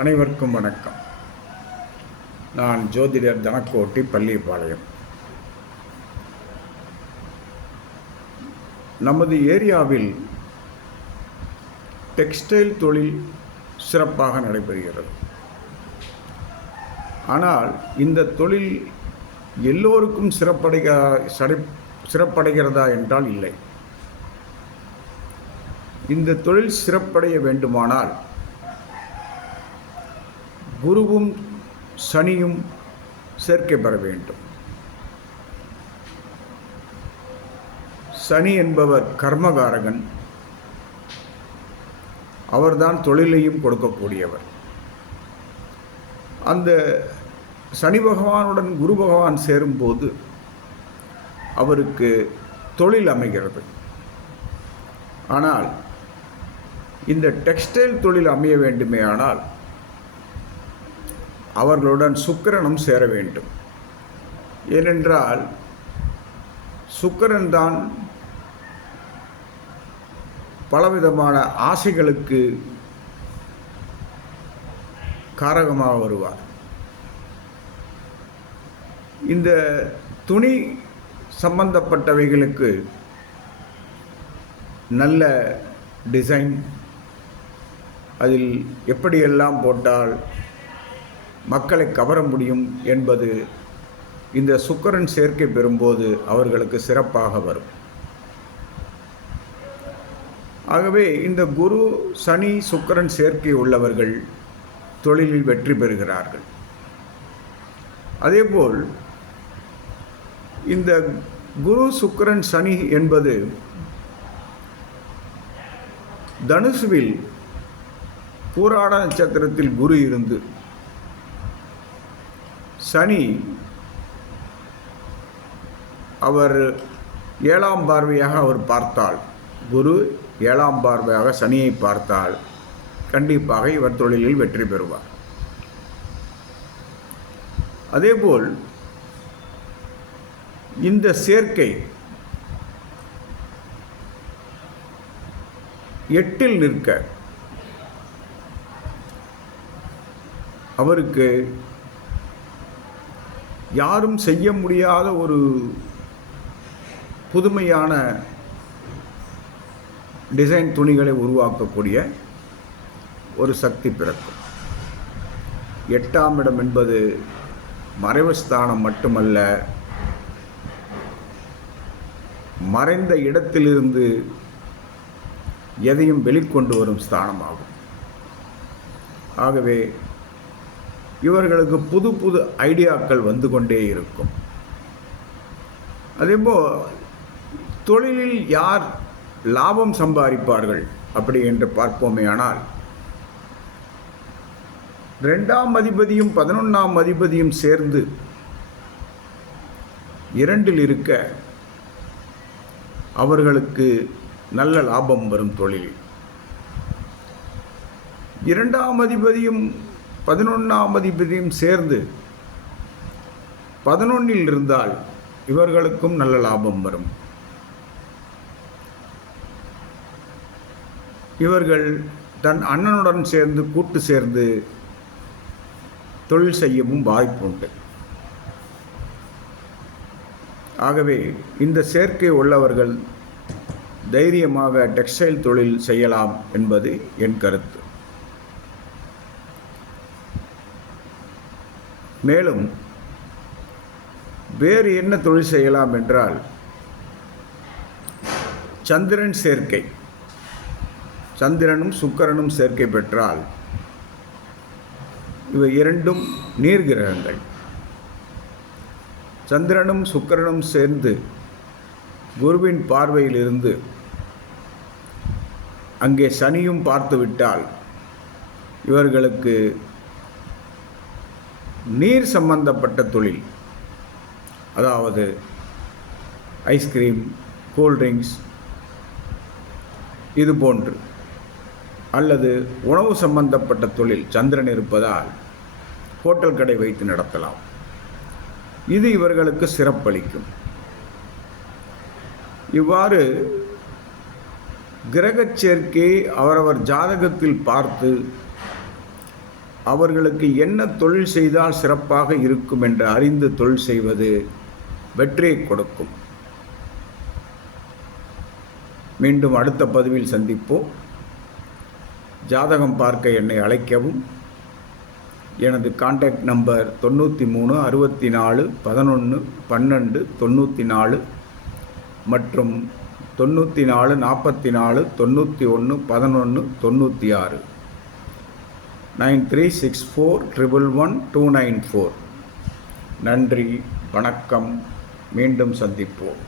அனைவருக்கும் வணக்கம். நான் ஜோதிடர் தனக்கோட்டி பள்ளிப்பாளையம். நமது ஏரியாவில் டெக்ஸ்டைல் தொழில் சிறப்பாக நடைபெறுகிறது. ஆனால் இந்த தொழில் எல்லோருக்கும் சிறப்படைக சடை சிறப்படைகிறதா என்றால் இல்லை. இந்த தொழில் சிறப்படைய வேண்டுமானால் குருவும் சனியும் சேர்க்கை பெற வேண்டும். சனி என்பவர் கர்மகாரகன். அவர்தான் தொழிலையும் கொடுக்கக்கூடியவர். அந்த சனி பகவானுடன் குரு பகவான் சேரும்போது அவருக்கு தொழில் அமைகிறது. ஆனால் இந்த டெக்ஸ்டைல் தொழில் அமைய வேண்டுமே ஆனால் அவர்களுடன் சுக்கிரனும் சேர வேண்டும். ஏனென்றால் சுக்கிரன் தான் பலவிதமான ஆசைகளுக்கு காரகமாக வருவார். இந்த துணி சம்பந்தப்பட்டவைகளுக்கு நல்ல டிசைன் அதில் எப்படியெல்லாம் போட்டால் மக்களை கவர முடியும் என்பது இந்த சுக்கரன் சேர்க்கை பெறும்போது அவர்களுக்கு சிறப்பாக வரும். ஆகவே இந்த குரு சனி சுக்கரன் சேர்க்கை உள்ளவர்கள் தொழிலில் வெற்றி பெறுகிறார்கள். அதேபோல் இந்த குரு சுக்கரன் சனி என்பது தனுசுவில் பூராட நட்சத்திரத்தில் குரு இருந்து சனி அவர் ஏழாம் பார்வையாக அவர் பார்த்தால் குரு ஏழாம் பார்வையாக சனியை பார்த்தால் கண்டிப்பாக இவர் தொழிலில் வெற்றி பெறுவார். அதேபோல் இந்த சேர்க்கை எட்டில் நிற்க அவருக்கு யாரும் செய்ய முடியாத ஒரு புதுமையான டிசைன் துணிகளை உருவாக்கக்கூடிய ஒரு சக்தி பிறக்கும். எட்டாம் இடம் என்பது மறைவு ஸ்தானம் மட்டுமல்ல மறைந்த இடத்திலிருந்து எதையும் வெளிக்கொண்டு வரும் ஸ்தானமாகும். ஆகவே இவர்களுக்கு புது புது ஐடியாக்கள் வந்து கொண்டே இருக்கும். அதேபோல் தொழிலில் யார் லாபம் சம்பாதிப்பார்கள் அப்படி என்று பார்ப்போமே ஆனால் ரெண்டாம் அதிபதியும் பதினொன்றாம் அதிபதியும் சேர்ந்து இரண்டில் இருக்க அவர்களுக்கு நல்ல லாபம் வரும் தொழிலில். இரண்டாம் அதிபதியும் பதினொன்றாம் அதிபதியும் சேர்ந்து பதினொன்னில் இருந்தால் இவர்களுக்கும் நல்ல லாபம் வரும். இவர்கள் தன் அண்ணனுடன் சேர்ந்து கூட்டு சேர்ந்து தொழில் செய்யவும் வாய்ப்பு உண்டு. ஆகவே இந்த சேர்க்கை உள்ளவர்கள் தைரியமாக டெக்ஸ்டைல் தொழில் செய்யலாம் என்பது என் கருத்து. மேலும் வேறு என்ன தொழில் செய்யலாம் என்றால் சந்திரன் சேர்க்கை. சந்திரனும் சுக்கரனும் சேர்க்கை பெற்றால் இவை இரண்டும் நீர் கிரகங்கள். சந்திரனும் சுக்கரனும் சேர்ந்து குருவின் பார்வையிலிருந்து அங்கே சனியும் பார்த்துவிட்டால் இவர்களுக்கு நீர் சம்பந்தப்பட்ட தொழில். அதாவது ஐஸ்கிரீம் கூல்ட்ரிங்க்ஸ் இது போன்று. அல்லது உணவு சம்பந்தப்பட்ட தொழில் சந்திரன் இருப்பதால் ஹோட்டல் கடை வைத்து நடத்தலாம். இது இவர்களுக்கு சிறப்பளிக்கும். இவ்வாறு கிரகச் சேர்க்கையை அவரவர் ஜாதகத்தில் பார்த்து அவர்களுக்கு என்ன தொழில் செய்தால் சிறப்பாக இருக்கும் என்று அறிந்து தொழில் செய்வது வெற்றியை கொடுக்கும். மீண்டும் அடுத்த பதிவில் சந்திப்போம். ஜாதகம் பார்க்க என்னை அழைக்கவும். எனது காண்டாக்ட் நம்பர் தொண்ணூற்றி மூணு அறுபத்தி நாலு பதினொன்று பன்னெண்டு தொண்ணூற்றி நாலு மற்றும் தொண்ணூற்றி நாலு நாற்பத்தி நாலு தொண்ணூற்றி ஒன்று பதினொன்று தொண்ணூற்றி ஆறு. Nine three six four triple one two nine four. நன்றி வணக்கம். மீண்டும் சந்திப்போம்.